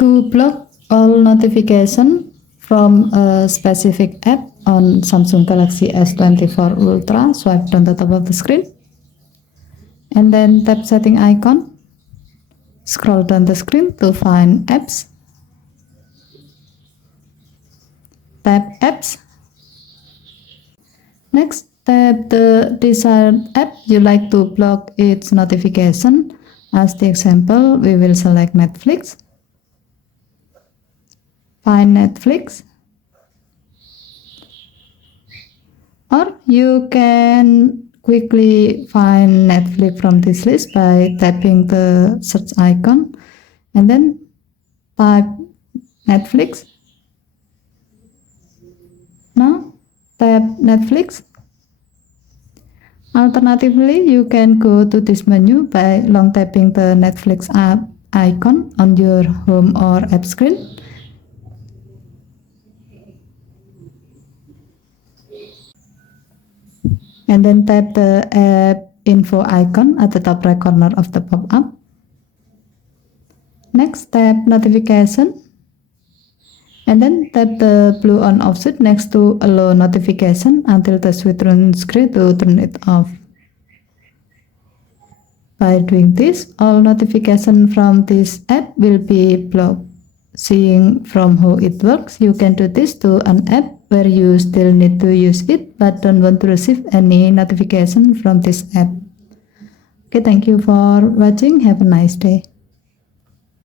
To block all notification from a specific app on Samsung Galaxy S24 Ultra, swipe down the top of the screen and then tap setting icon. Scroll down the screen to find apps. Tap apps. Next, tap the desired app you like to block its notification. As the example, we will select Netflix. Find Netflix. Or you can quickly find Netflix from this list by tapping the search icon and then type Netflix. Now tap Netflix. Alternatively, you can go to this menu by long tapping the Netflix app icon on your home or app screen. And then tap the app info icon at the top right corner of the pop-up. Next, tap notification. And then tap the blue on off switch next to allow notification until the switch turns green to turn it off. By doing this, all notifications from this app will be blocked. Seeing from how it works, you can do this to an app where you still need to use it but don't want to receive any notification from this app. Okay, thank you for watching. Have a nice day.